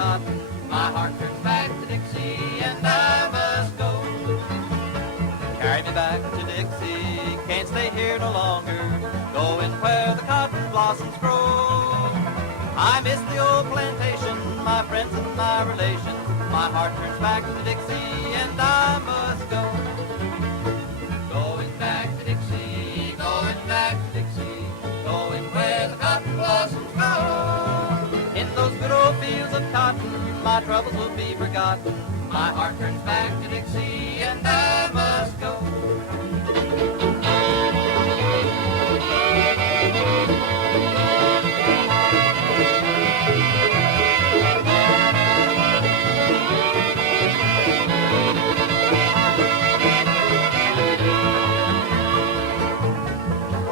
forgotten. My heart turns back to Dixie, and I must go. Carry me back to Dixie, can't stay here no longer. Going where the cotton blossoms grow. I miss the old plantation, my friends and my relations. My heart turns back to Dixie, and I must go. Going back to Dixie, going back to Dixie, going where the cotton blossoms grow. In those good old fields of cotton, my troubles will be forgotten. My heart turns back to Dixie, and I must go.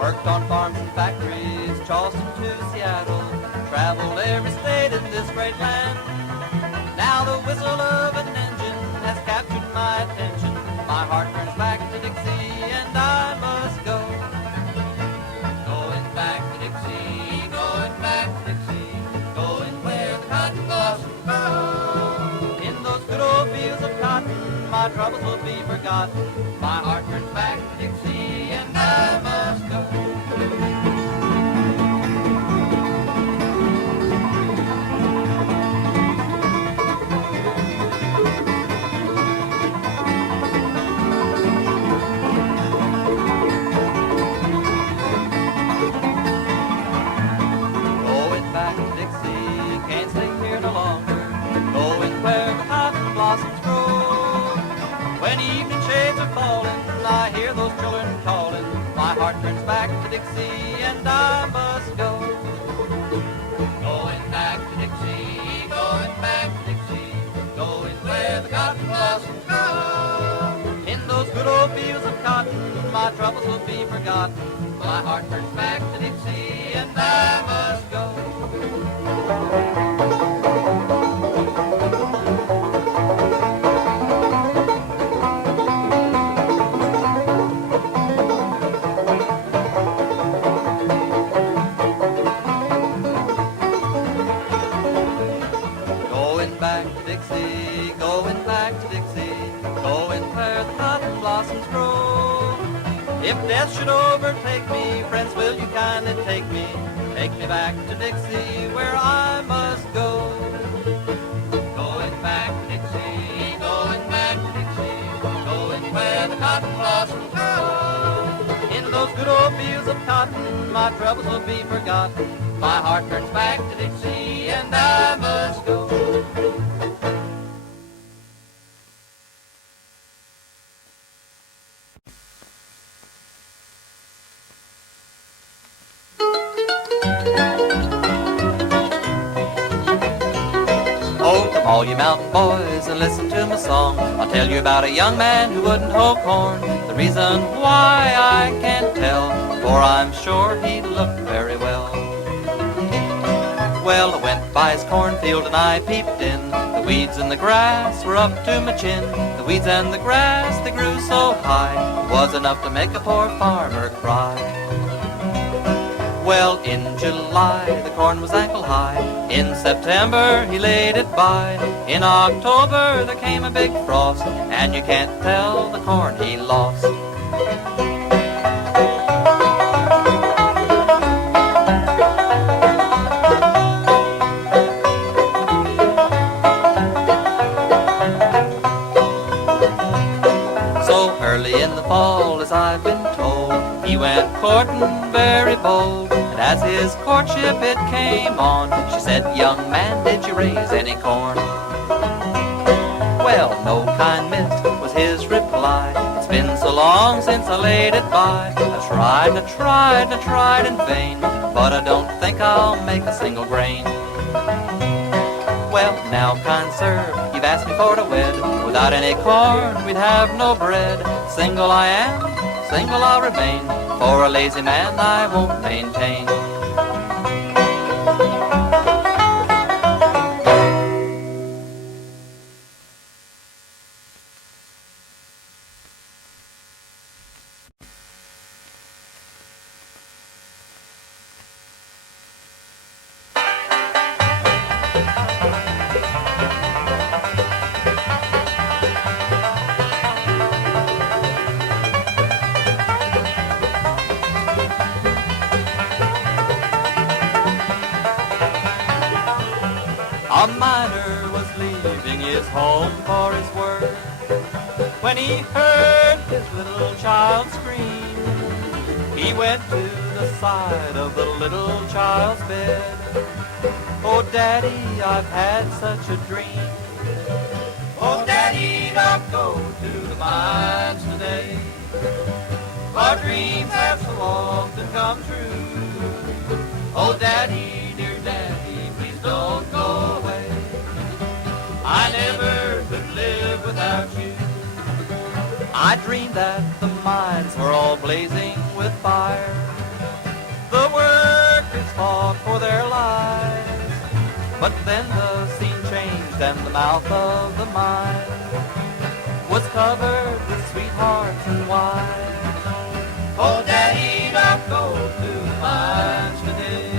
Worked on farms and factories, Charleston to Seattle, traveled every state in this great land. Now the whistle of an engine has captured my attention. My heart turns back to Dixie, and I must go. Going back to Dixie, going back to Dixie, going where the cotton blossoms grow. In those good old fields of cotton, my troubles will be forgotten. My heart turns back to Dixie, and I must go. Turns back to Dixie, and I must go. Going back to Dixie, going back to Dixie, going where the cotton blossoms grow. In those good old fields of cotton, my troubles will be forgotten. My heart turns back to Dixie, and I must go. If death should overtake me, friends, will you kindly take me back to Dixie, where I must go. Going back to Dixie, going back to Dixie, going where the cotton blossoms grow. In those good old fields of cotton, my troubles will be forgotten. My heart turns back to Dixie, and I must go. All you mountain boys, and listen to my song. I'll tell you about a young man who wouldn't hoe corn. The reason why I can't tell, for I'm sure he looked very well. Well, I went by his cornfield and I peeped in. The weeds and the grass were up to my chin. The weeds and the grass, they grew so high, it was enough to make a poor farmer cry. Well, in July, the corn was ankle high. In September, he laid it by. In October, there came a big frost, and you can't tell the corn he lost. So early in the fall, as I've been told, he went courting very bold. As his courtship it came on, she said, "Young man, did you raise any corn?" Well, no, kind miss, was his reply. It's been so long since I laid it by. I tried and I tried and I tried in vain, but I don't think I'll make a single grain. Well, now, kind sir, you've asked me for to wed. Without any corn, we'd have no bread. Single I am, single I'll remain. For a lazy man I won't maintain. A miner was leaving his home for his work when he heard his little child scream. He went to the side of the little child's bed. Oh, Daddy, I've had such a dream. Oh, Daddy, don't go to the mines today, for dreams have so often come true. Oh, Daddy, dear Daddy, please don't go away. I never could live without you. I dreamed that the mines were all blazing with fire. The workers fought for their lives. But then the scene changed and the mouth of the mine was covered with sweethearts and wine. Oh, Daddy, don't go to the mines today,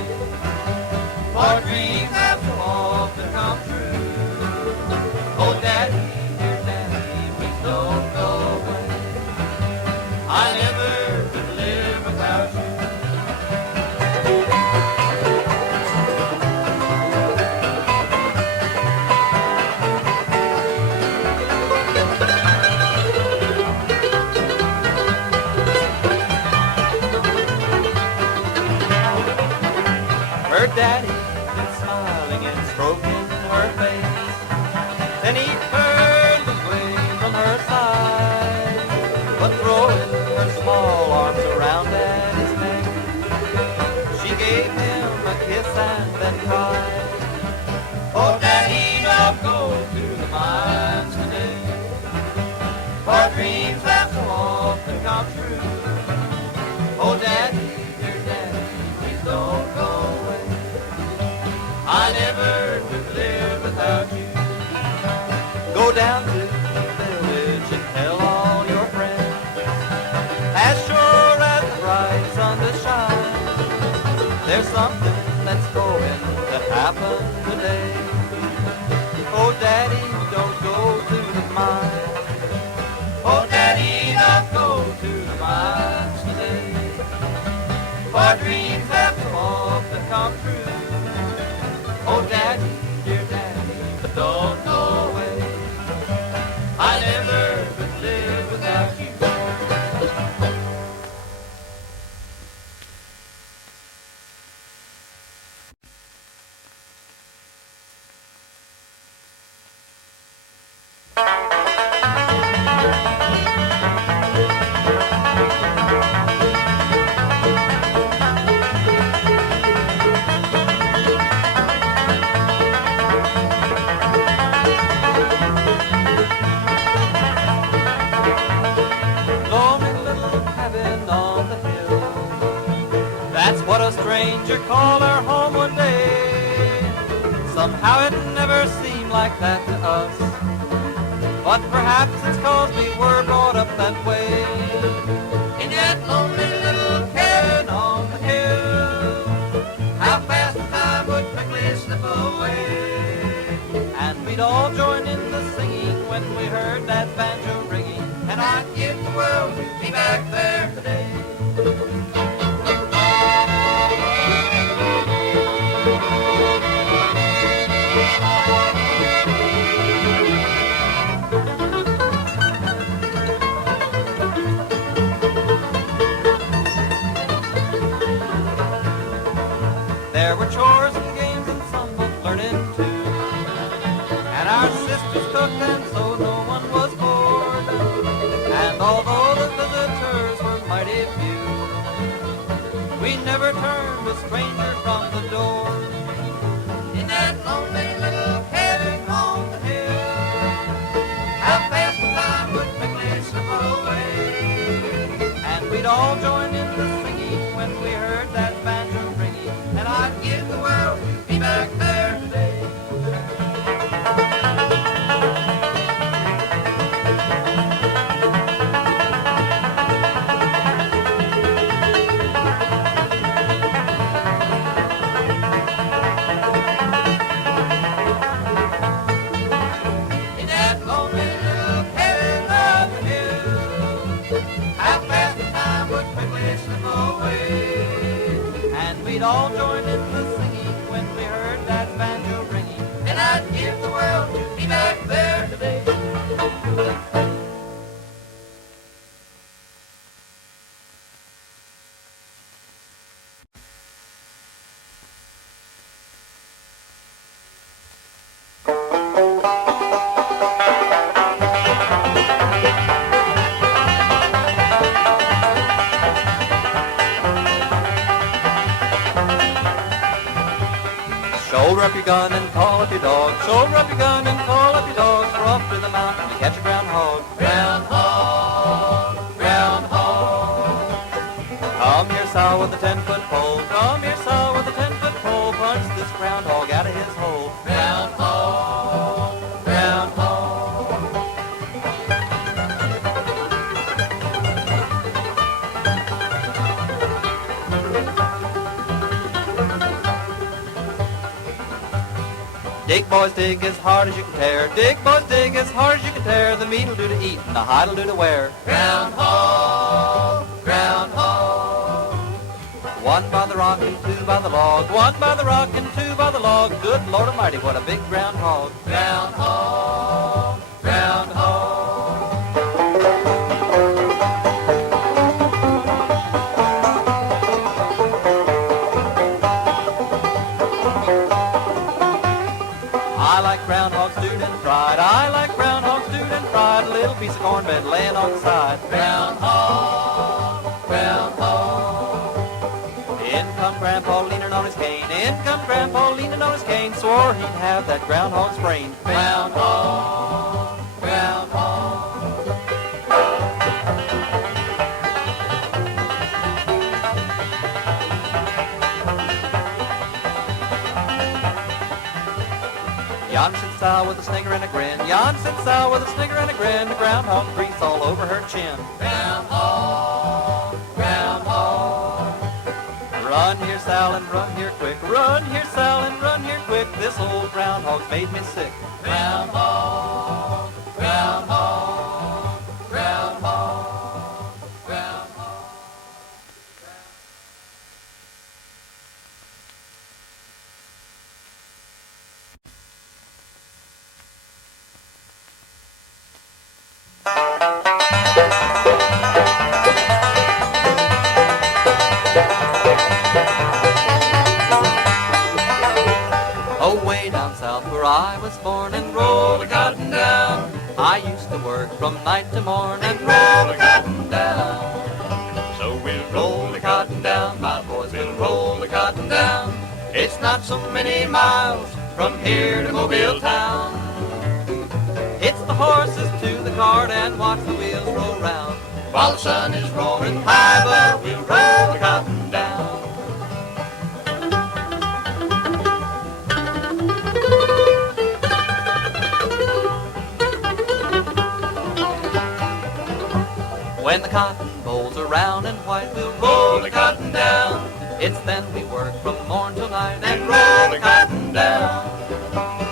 for dreams have so often come true. Oh, Daddy, dear Daddy, please don't go away. I never could live without you. Her daddy is smiling and stroking her face. Then he turned away from her side, but throwing her small arms around at his neck, she gave him a kiss and then cried, oh, Daddy, don't go to the mines today, for dreams have so often come true. Oh, Daddy, dear Daddy, please don't go away. I never could live without you. Go down to the village and tell all your friends, as sure as the bright sun does shine, there's something that's going to happen today. Oh, Daddy, don't go to the mines. Oh, Daddy, don't go to the mines today, for dreams have so often come true. Oh, Daddy, dear Daddy, but don't go away. I never could live without you. What a stranger called our home one day. Somehow it never seemed like that to us, but perhaps it's 'cause we were brought up that way. In that lonely little cabin on the hill, how fast the time would quickly slip away. And we'd all join in the singing when we heard that banjo ringing, and I'd give the world to be back there today. There were chores and games and some of learning too, and our sisters cooked and so no one was bored. And although the visitors were mighty few, we never turned a stranger from the door. In that lonely little cabin on the hill, how fast the time would quickly slip away. And we'd all join in the singing when we heard that banjo ringing, and I'd give the world to be back there today. Shoulder up your gun and call up your dog. Shoulder up your gun and call up your dogs. We're off to the mountain to catch a groundhog. Groundhog, groundhog. Come here, sow, with a 10-foot pole. Come here, sow, with a 10-foot pole. Punch this groundhog out of his hole. Groundhog, groundhog. Dig, boys, dig as hard as you can tear. Dig, boys, dig as hard as you can tear. The meat'll do to eat and the hide'll do to wear. Groundhog, groundhog. One by the rock and two by the log. One by the rock and two by the log. Good Lord Almighty, what a big groundhog. Groundhog, groundhog. I like groundhog stewed and fried. I like groundhog stewed and fried. A little piece of cornbread laying on the side. Groundhog, groundhog. In come Grandpa leaning on his cane. In come Grandpa leaning on his cane. Swore he'd have that groundhog's brain. Groundhog, groundhog. Yon sits sow with a snigger and a grin. Yon sits sow with a snigger and a grin. The groundhog grease all over her chin. Groundhog, groundhog. Run here, Sal, and run here quick. Run here, Sal, and run here quick. This old groundhog's made me sick. Groundhog, groundhog, groundhog, groundhog. Oh, way down south where I was born and roll the cotton down. I used to work from night to morn and roll the cotton down. So we'll roll the cotton down, my boys, we'll roll the cotton down. It's not so many miles from here to Mobile town. It's the horses to the cart and watch the wheels roll round. While the sun is roaring high above, we'll roll the cotton down. When the cotton bolls are round and white, we'll roll the cotton down. It's then we work from morn till night and roll the cotton down.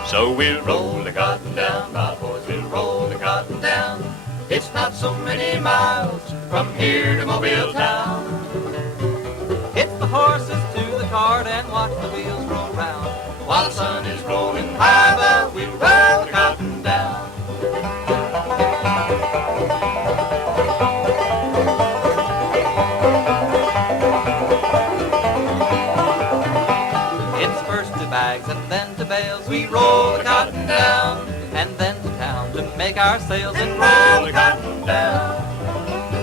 So we'll roll the cotton down, my boys, we'll roll the cotton down. It's not so many miles from here to Mobile town. It's the horses to the cart and watch the wheels roll round. While the sun is rolling high above, we'll roll the cotton down. Bags and then to bales, we roll the cotton down, and then to town to make our sales and roll the cotton down.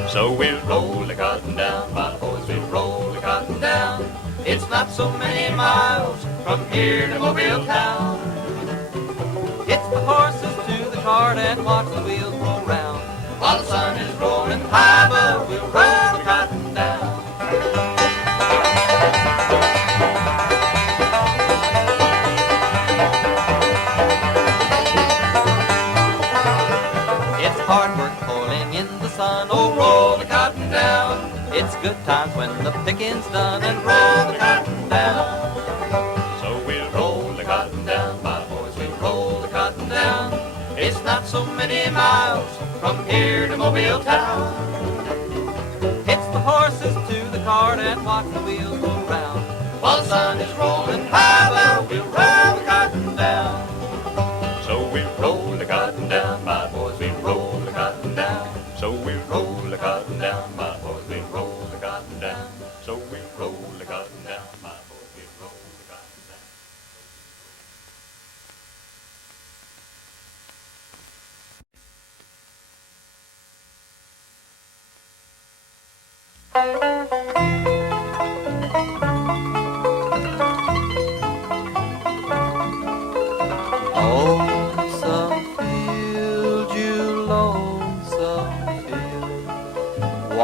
So we'll roll the cotton down, my boys, we'll roll the cotton down. It's not so many miles from here to Mobile town. It's the horses to the cart and watch the wheels roll round. While the sun is rolling high above, we'll roll the cotton down. Hard work toiling in the sun, oh roll the cotton down. It's good times when the picking's done and roll the cotton down. So we'll roll the cotton down, my boys, we'll roll the cotton down. It's not so many miles from here to Mobile town. It's the horses to the cart and watch the wheels go round. While the sun is rolling high above, we'll roll the cotton down. So we'll roll the cotton down, my boys, we'll roll the cotton down. So we'll roll the cotton down, my boys, we'll roll the cotton down. So we'll roll the cotton down, my boys, we'll roll the cotton down.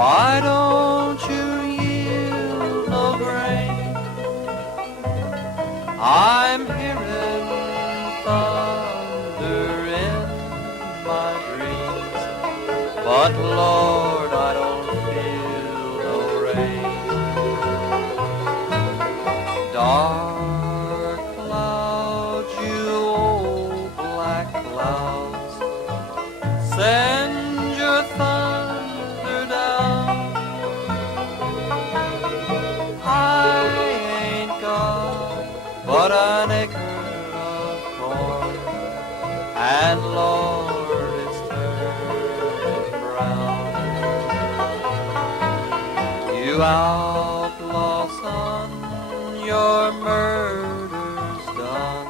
Why don't you yield no grain? I'm hearing thunder in my dreams, but Lord, I don't feel no rain. Dark clouds, you old black clouds, send your thunder down. I ain't got but an acre of corn, and Lord, it's turning brown. You outlaw son, your murder's done,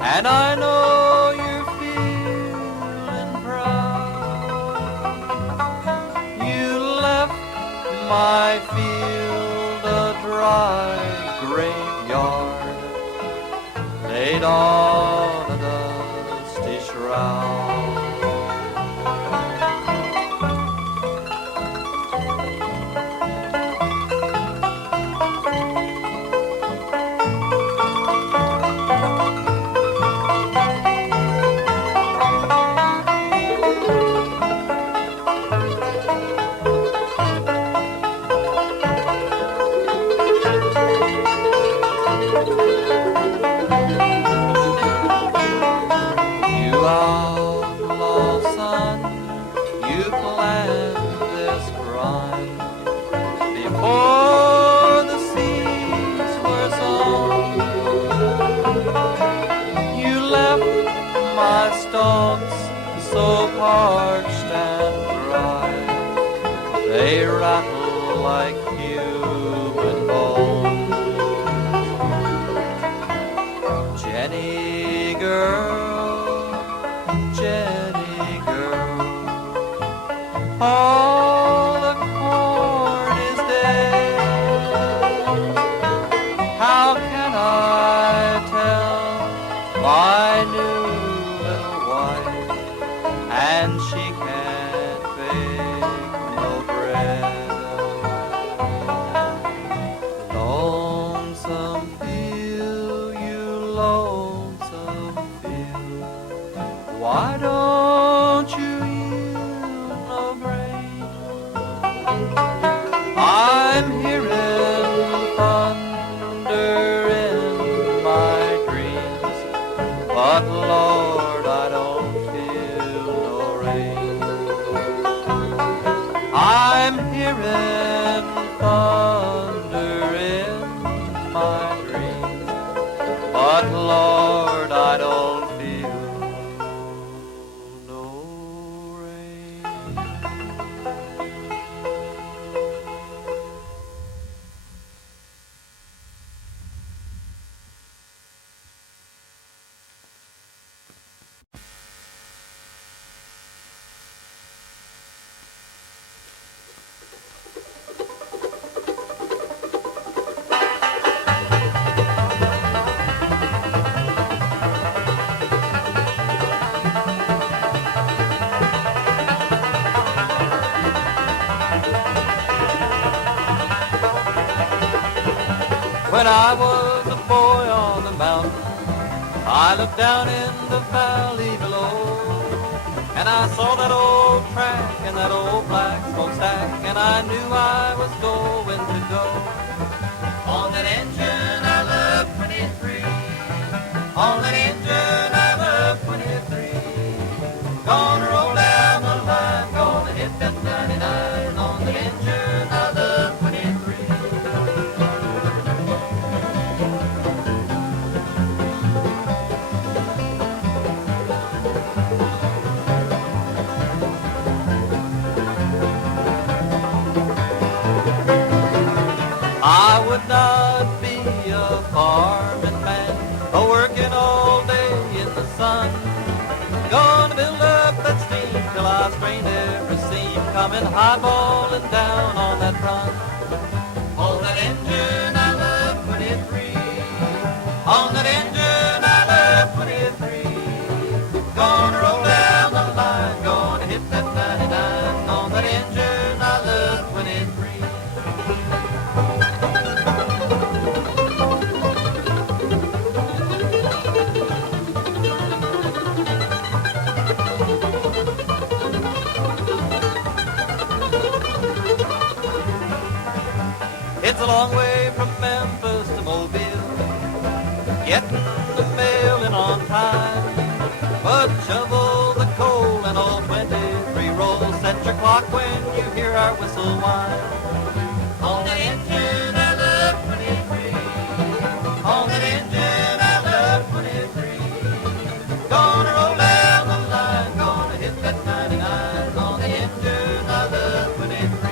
and I know you're feeling proud. You left my field a dry graveyard, laid on a dusty shroud. So parched and dry, they rattle like human bones. Jenny girl, all the corn is dead. How can I tell my new little wife, and she can't bake no bread? Lonesome field, you lonesome field, why don't you yield no grain? I'm hearing thunder in my dreams, but Lord, I don't feel no rain. I'm hearing thunder in my dreams, but Lord, I don't feel no rain. When I was a boy on the mountain, I looked down in the valley below, and I saw that old track and that old black smokestack, and I knew I was going to go. On that engine I love 23, on that engine I love 23. Gonna roll down the line, gonna hit that 99, on that engine I love 23. I would not be a farming man, working all day in the sun. Gonna build up that steam till I strain every seam, coming highballing down on that run. On that engine I love 23, on that engine I love 23. Gonna roll down the line, gonna hit that 99, on that engine I love a long way from Memphis to Mobile, getting the mail in on time. But shovel the coal and all 23 rolls. Set your clock when you hear our whistle whine. On that engine I love 23. On that engine I love 23. Gonna roll down the line, gonna hit that 99. On the engine I love 23.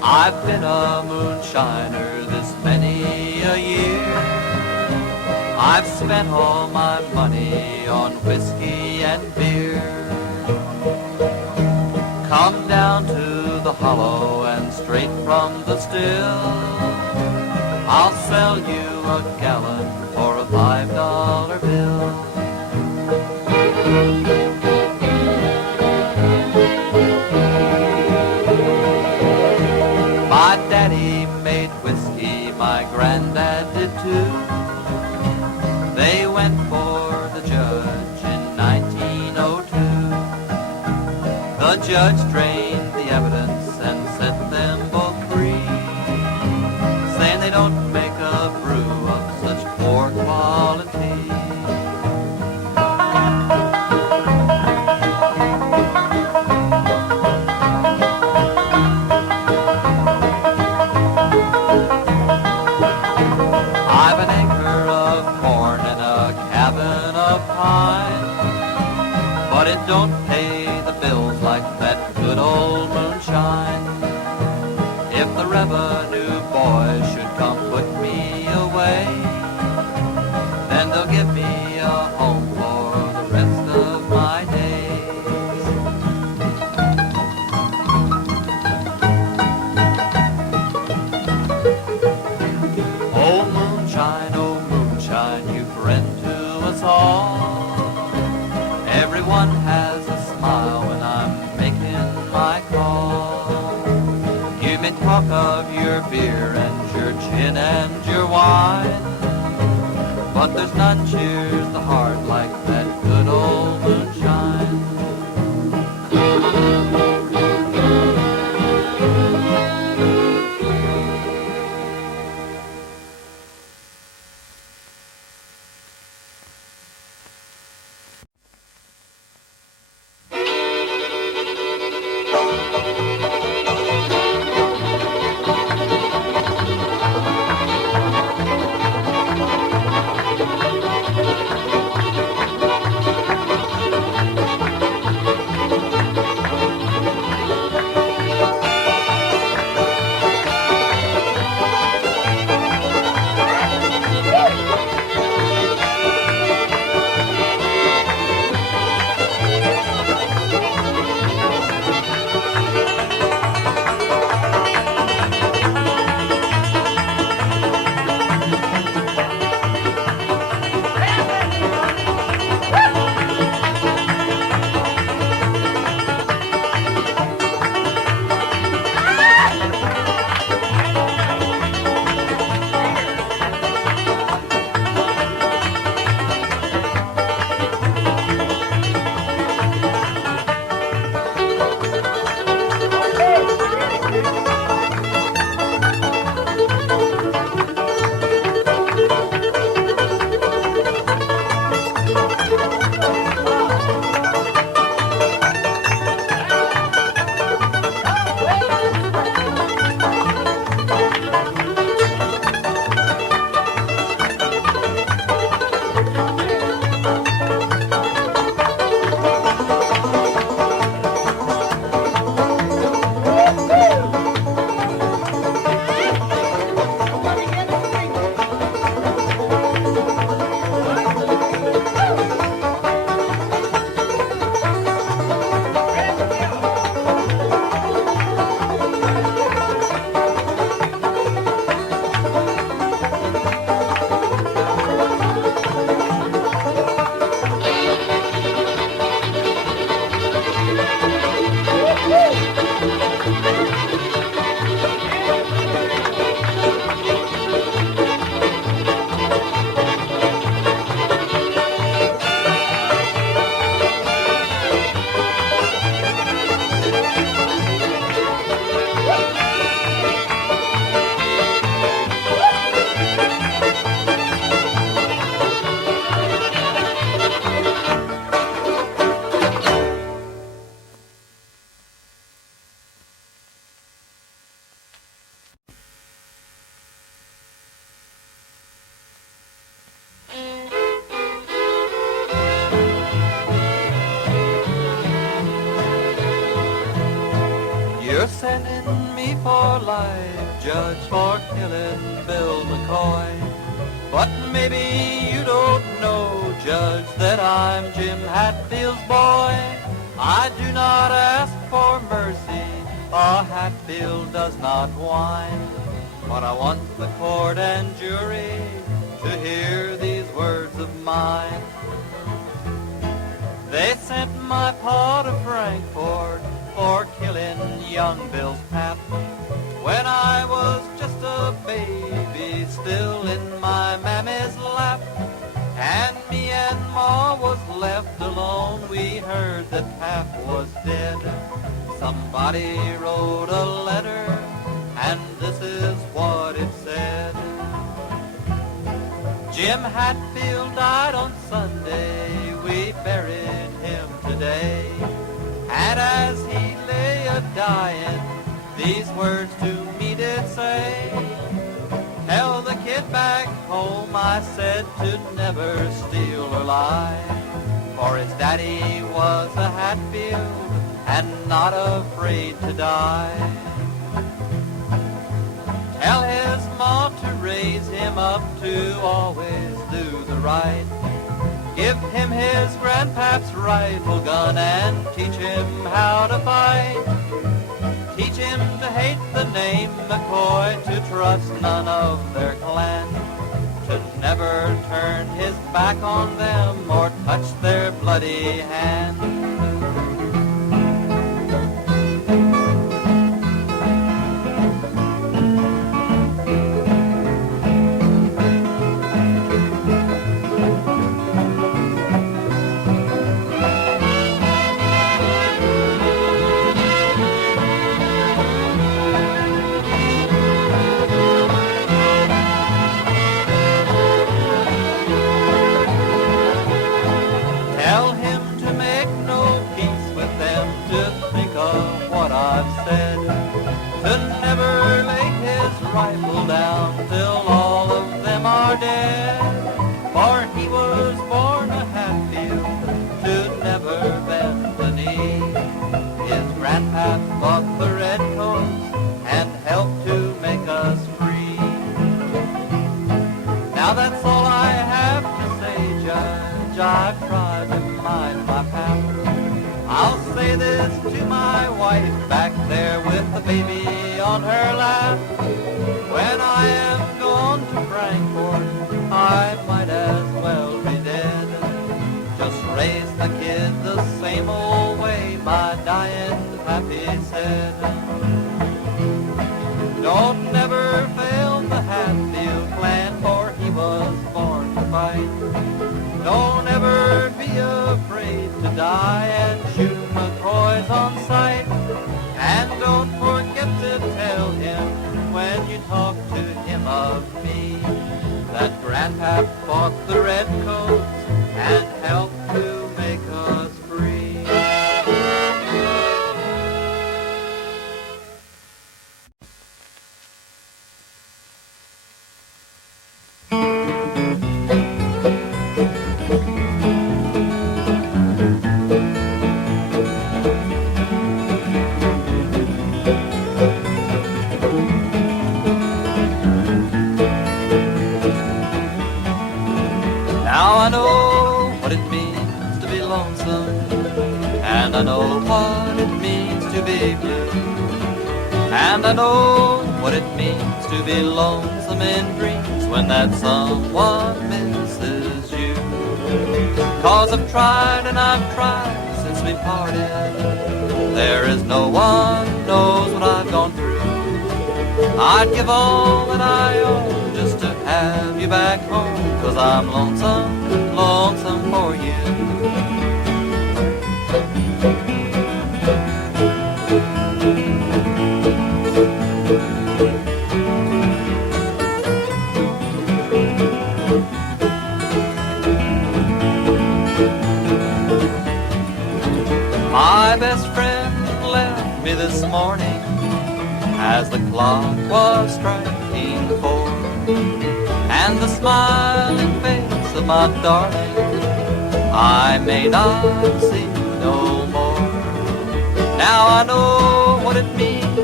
I've been a moonshiner this many a year. I've spent all my money on whiskey and beer. Come down to the hollow and straight from the still, I'll sell you a gallon for a $5 bill. My daddy made whiskey, my granddad did too. They went for the judge in 1902. The judge drained the evidence and set them both free, saying they don't make a brew of such poor quality. I've an acre of corn and a cabin of pine, but it don't pay the bills like that good old moonshine. If the revenue boys should come put me away, then they'll give me a home for the rest of my days. Oh moonshine, you friend to us all. Everyone has a smile when I'm making my call. You may talk of your beer and your gin and your wine, but there's none cheers the heart like that good old moonshine. You're sending me for life, Judge, for killing Bill McCoy. But maybe you don't know, Judge, that I'm Jim Hatfield's boy. I do not ask for mercy, Hatfield does not whine. But I want the court and jury to hear these words of mine. They sent my pa to Frankfort for killing young Bill's pap. When I was just a baby, still in my mammy's lap, and me and ma was left alone, we heard that pap was dead. Somebody wrote a letter, and this is what it said. Jim Hatfield died on Sunday, we buried him today. And as he lay a-dying, these words to me did say, tell the kid back home, I said, to never steal or lie. For his daddy was a Hatfield and not afraid to die. Tell his ma to raise him up to always do the right. Give him his grandpap's rifle gun and teach him how to fight. Teach him to hate the name McCoy, to trust none of their clan, to never turn his back on them or touch their bloody hand. Rifle down till all of them are dead. For he was born a Hatfield to never bend the knee. His grandpap fought the redcoats and helped to make us free. Now that's all I have to say, Judge, I've tried to mind my pap. I'll say this to my wife back there with the baby on her lap. When I am gone to Frankfort, I might as well be dead. Just raise the kid the same old way my dying pappy said. Don't never fail the Hatfield clan, for he was born to fight. Don't ever be afraid to die and shoot McCoys on sight. And don't forget to tell him when you talk to him of me, that Grandpap fought the redcoats and helped to make us free. I know what it means to be lonesome, and I know what it means to be blue, and I know what it means to be lonesome in dreams when that someone misses you. 'Cause I've tried and I've tried since we parted. There is no one knows what I've gone through. I'd give all that I own just to have you back home, 'cause I'm lonesome, lonesome for you. My best friend left me this morning as the clock was striking 4, and the smiling face of my darling I may not see no more. Now I know what it means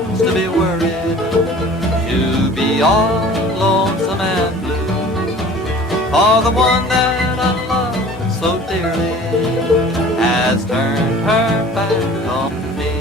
be all lonesome and blue. For the one that I love so dearly has turned her back on me.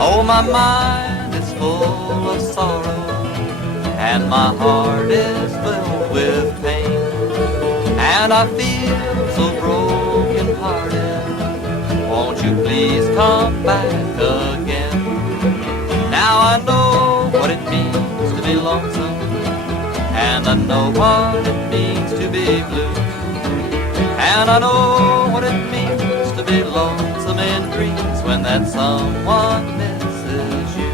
Oh, my mind is full of sorrow, and my heart is filled with pain, and I feel so broken-hearted. Won't you please come back again? Now I know what it means to be lonesome, and I know what it means to be blue, and I know what it means to be lonesome in dreams when that someone misses you.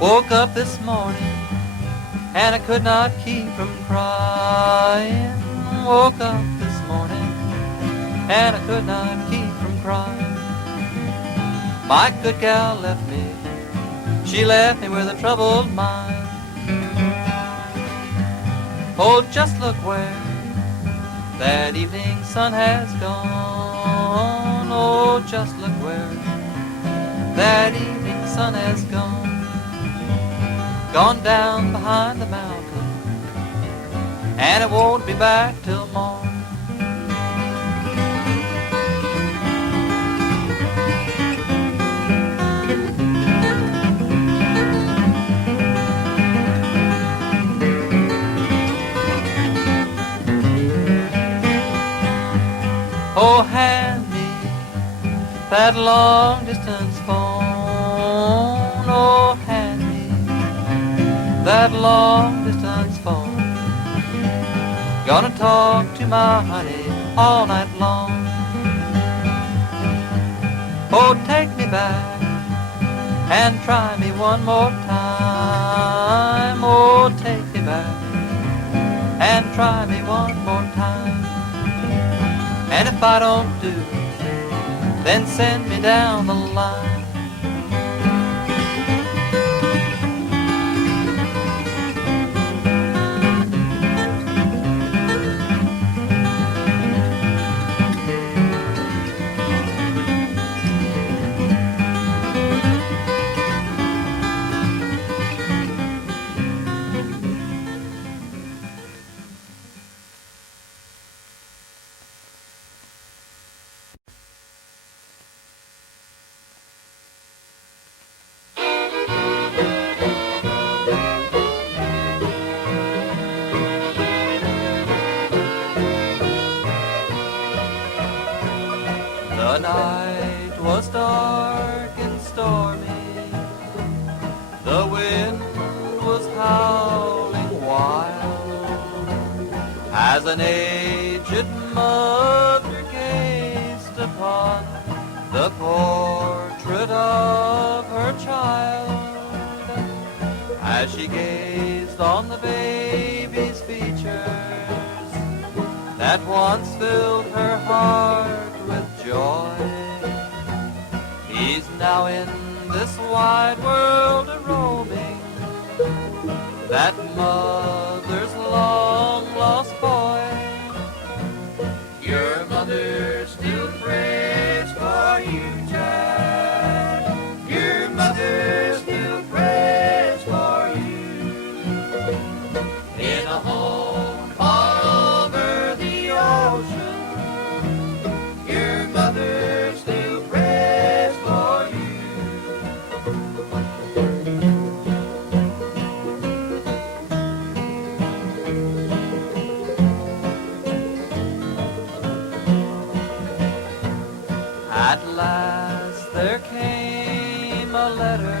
Woke up this morning and I could not keep from crying. Woke up this morning and I could not keep from crying. My good gal left me, she left me with a troubled mind. Oh, just look where that evening sun has gone. Oh, just look where that evening sun has gone. Gone down behind the mountain, and it won't be back till morn. Oh, hand me that long distance phone. Oh, hand me that long distance phone. Gonna talk to my honey all night long. Oh, take me back and try me one more time. Oh, take me back and try me one more time. And if I don't do, then send me down the line. The night was dark and stormy, the wind was howling wild, as an aged mother gazed upon the portrait of her child. As she gazed on the baby's features that once filled her heart with joy, he's now in this wide world a-roaming, that mother's long-lost boy. Your mother still prays for you, child. Your mother still prays for you in a home far over the ocean. Mother still prays for you. At last there came a letter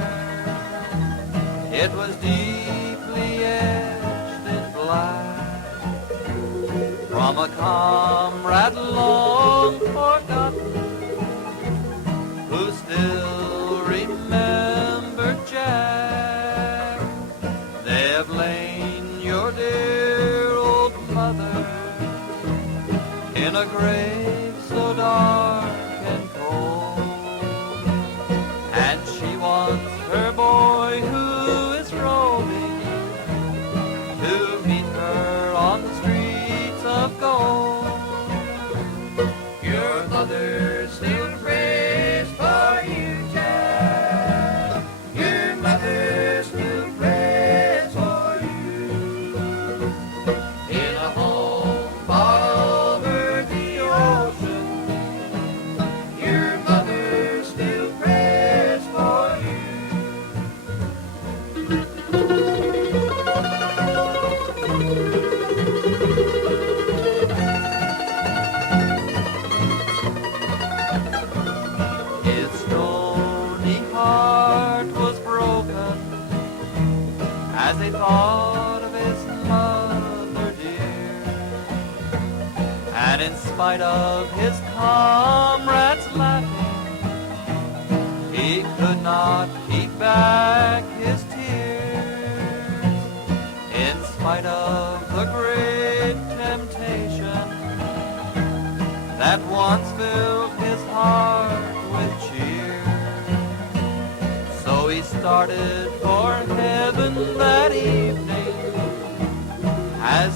comrade long forgotten, who still remembered Jack. They have lain your dear old mother in a grave so dark and cold, and she wants her boy who is roaming to meet her on the streets of gold. Your mother still prays for you, Jack. Your mother still prays for you. In a home far over the ocean, your mother still prays for you. His stony heart was broken as he thought of his mother dear, and in spite of his comrades laughing, he could not keep back his tears. In spite of the great temptation that once filled his heart with cheer, so he started for heaven that evening as